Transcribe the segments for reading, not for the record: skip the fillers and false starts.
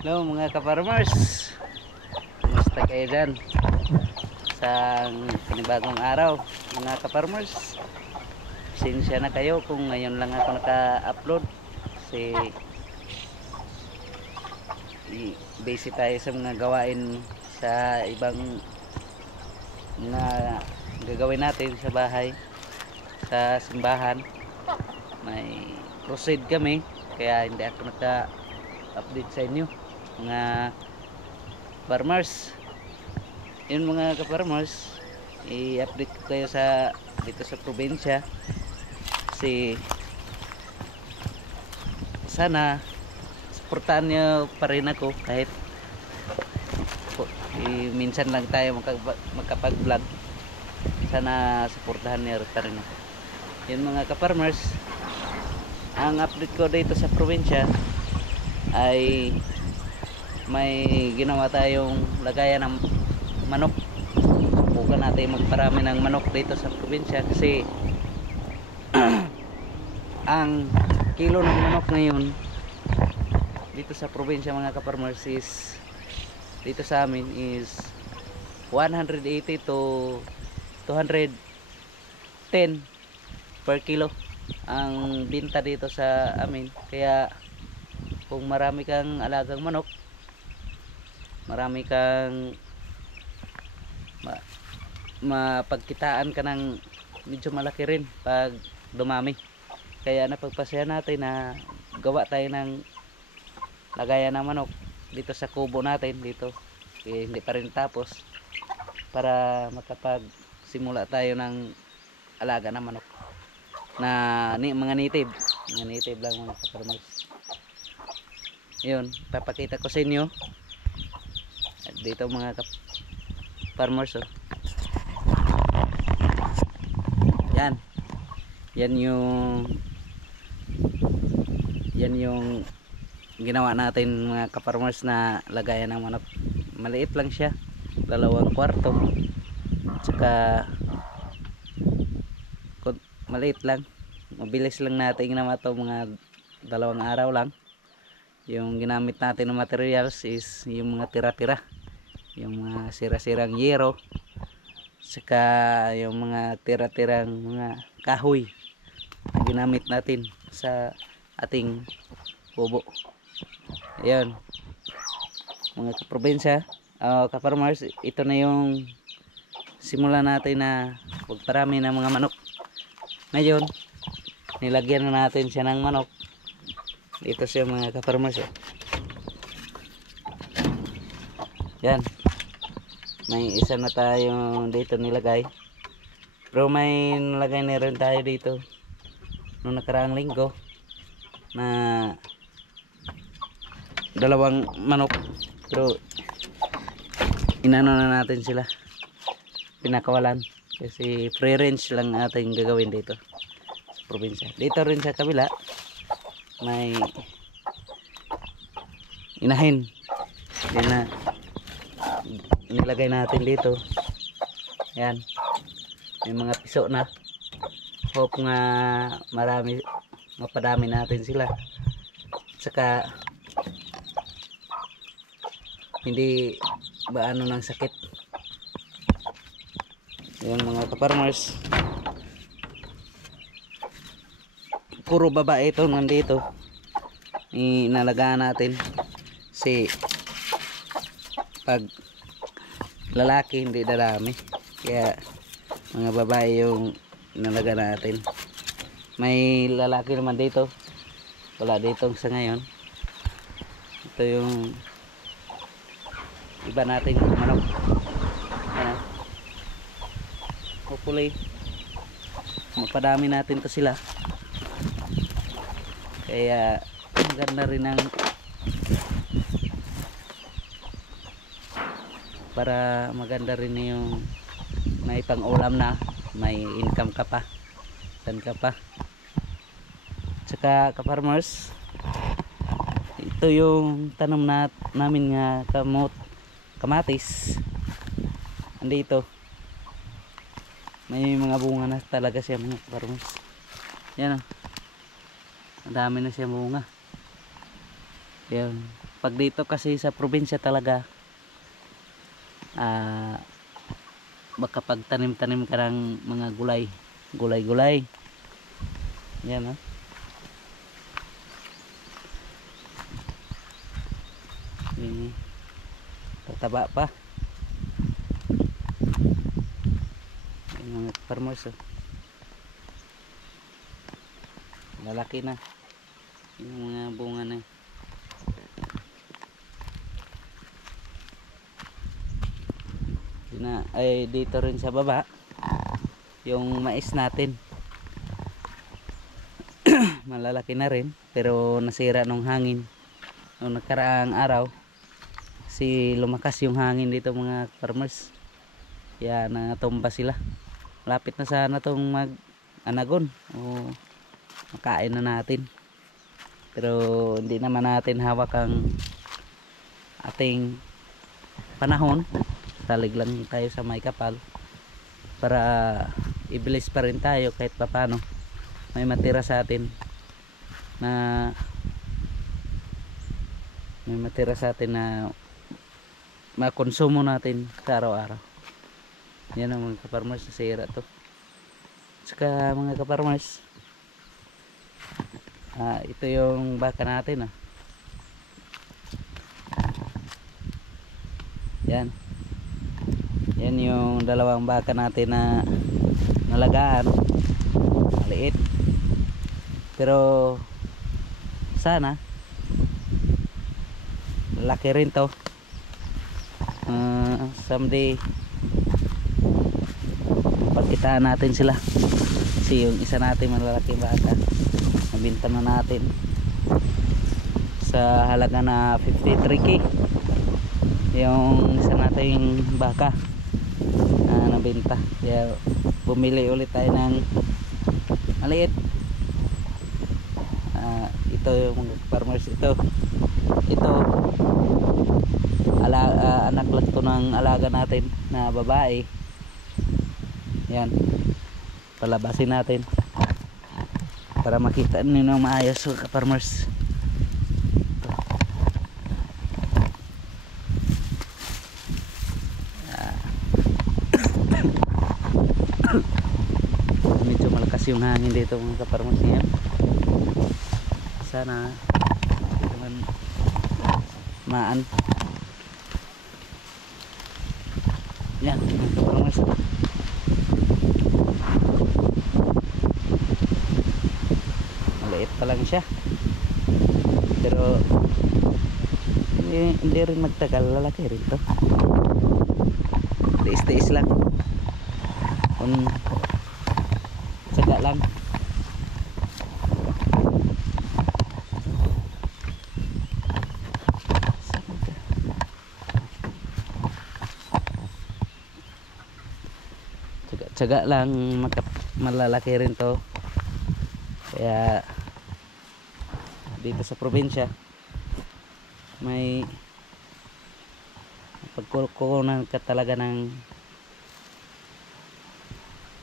Hello mga ka-farmers, kumusta kayo dyan sa panibagong araw mga ka-farmers? Pasensya na kayo kung ngayon lang ako naka-upload kasi busy tayo sa mga gawain sa ibang mga gagawin natin sa bahay, sa simbahan. May crusade kami kaya hindi ako naka-update sa inyo mga farmers. Yun mga ka-farmers, i-update ko kayo sa dito sa probinsya kasi sana suportahan nyo pa rin ako kahit minsan lang tayo makapag-vlog. Sana suportahan nyo pa rin ako. Yun mga ka-farmers, ang update ko dito sa probinsya ay may ginawa tayong lagayan ng manok. Bukan natin magparami ng manok dito sa probinsya kasi ang kilo ng manok ngayon dito sa probinsya mga ka-farmers is dito sa amin is 180 to 210 per kilo ang binta dito sa amin. Kaya kung marami kang alagang manok, marami kang mapagkitaan ka ng medyo malaki rin pag dumami. Kaya napagpasya natin na gawa tayo ng lagayan ng manok dito sa kubo natin dito. Hindi pa rin tapos para makapagsimula tayo ng alaga ng manok na mga native lang mga farmers. Yun, papakita ko sa inyo dito mga farmers. Yan yung ginawa natin mga ka-farmers na lagayan ng manok. Maliit lang siya, 2 kwarto, tsaka maliit lang, mabilis lang natin ginawa to, mga 2 araw lang. Yung ginamit natin ng materials is yung mga tira-tira, yung mga sira-sirang yero, saka yung mga tira-tirang mga kahoy na ginamit natin sa ating kubo. Ayun mga kaprobinsya, ka-farmers, ito na yung simula natin na pagparami ng mga manok. Ngayon nilagyan na natin siya ng manok dito siya mga ka-farmers. Yan, may isa na tayo dito nilagay, pero may nilagay na rin tayo dito noong nakaraang linggo na 2 manok, pero inano na natin sila, pinakawalan kasi free range lang ating gagawin dito sa probinsya. Dito rin sa kabila may inahin din na nilagay natin dito. Yan, may mga piso na. Hope nga mapadami natin sila, saka hindi ba ano ng sakit. Yan mga ka-farmers, puro babae ito nandito, inalagaan natin si pag lalaki hindi darami, kaya mga babae yung inalaga natin. May lalaki naman dito, wala dito sa ngayon. Ito yung iba nating manok. Ayan, hopefully mapadami natin to sila, kaya maganda rin ang para maganda rin yung may pang ulam na, may income ka pa, san ka pa. Tsaka ka-farmers, ito yung tanong namin nga kamatis. Andito may mga bunga na talaga siya mga ka-farmers. Yan o, ang dami na siya bunga. Yan. pag dito kasi sa probinsya talaga, makapagtanim-tanim ka ng mga gulay-gulay. Yan, tataba pa yung mga farmers, lalaki na yung mga bunga na. Ay dito rin sa baba yung mais natin malalaki na rin, pero nasira nung hangin nung nakaraang araw. Si lumakas yung hangin dito mga farmers, kaya natumba sila. Lapit na sana tong mag anagon o makain na natin, pero hindi naman natin hawak ang ating panahon. Salig lang tayo sa may kapal para ibilis pa rin tayo kahit papano may matira sa atin na makonsumo natin sa araw-araw. Yan ang mga kaparmers, nasira to. Saka mga kaparmers, ito yung baka natin, yan yung dalawang baka natin na nalagaan. Maliit, pero sana laki rin to. Someday pagkitaan natin sila, kasi yung isa natin malalaking baka nabinta na natin sa halaga na 53k. Yung isa nating baka nabinta, kaya bumili ulit tayo ng maliit. Ito yung mga farmers, ito anak lang to ng alaga natin na babae. Yan, palabasin natin para makita ninyo ng maayos mga farmers. Medyo malakas yung hangin dito mga kaparmers niya. Sana naman maan. Yan mga kaparmers, maliit pa lang siya, pero hindi rin magtagal, lalaki rin to. Tiis-tiis lang kung tsaga lang. Tsaga lang, malalaki rin to. Kaya dito sa probinsya may pagkukunan ka talaga ng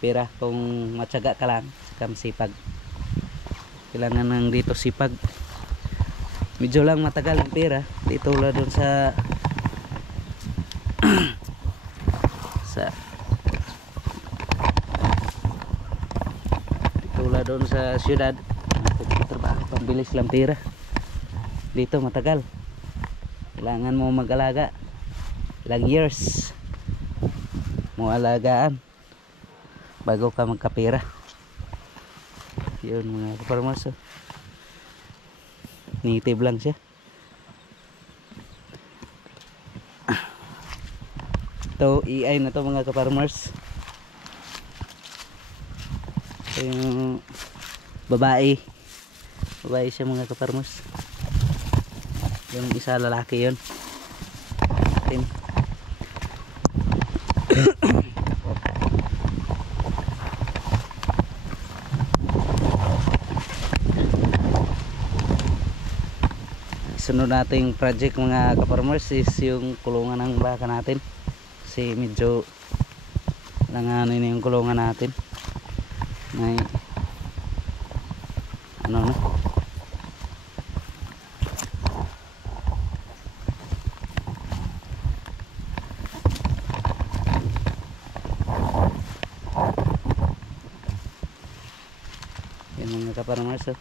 pera kung matyaga ka lang, sipag. Kailangan ng dito sipag. Medyo lang matagal ang pera dito, wala doon sa wala doon sa syudad. Trabaho pambilis lang pera. Dito matagal, kailangan mo mag-alaga ilang years mo alagaan bago ka magkapera. Yun mga kaparmers, native lang siya. Ito EI na to mga kaparmers. Ito yung babae siya mga kaparmers. Yung isa lalaki yun. Sunod nating project mga kaparmers is yung kulungan ng baka natin, kasi medyo langanin na yung kulungan natin. May ano na, kaparmers. Oh.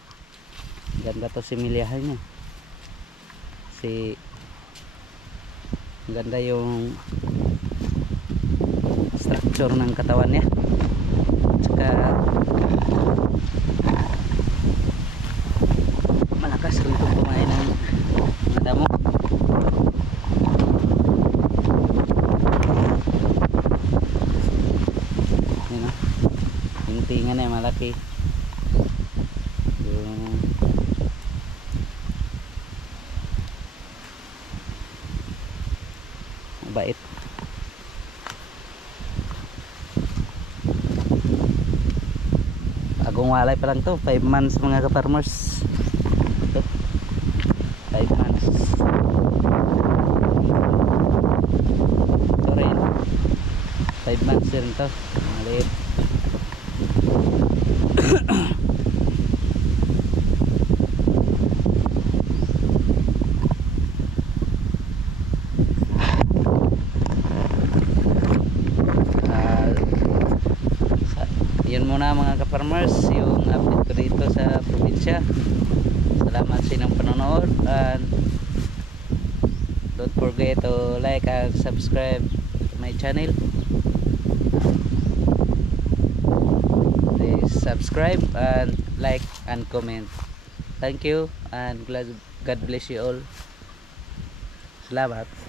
Ganda to similyahan niya. Ganda yung structure ng katawan niya. Tsaka malakas rin itong kumain ng mga damo. Yun o. Yung tinga na malaki. Yung bait. Bagong walay pa lang to, 5 months mga ka-farmers. Ito, 5 months. Ito rin 5 months rin to, maliit. Yun muna mga ka-farmers yung update ko dito sa probinsya. Salamat sa inyong panonood, and don't forget to like and subscribe to my channel. Please subscribe and like and comment. Thank you and God bless you all. Salamat.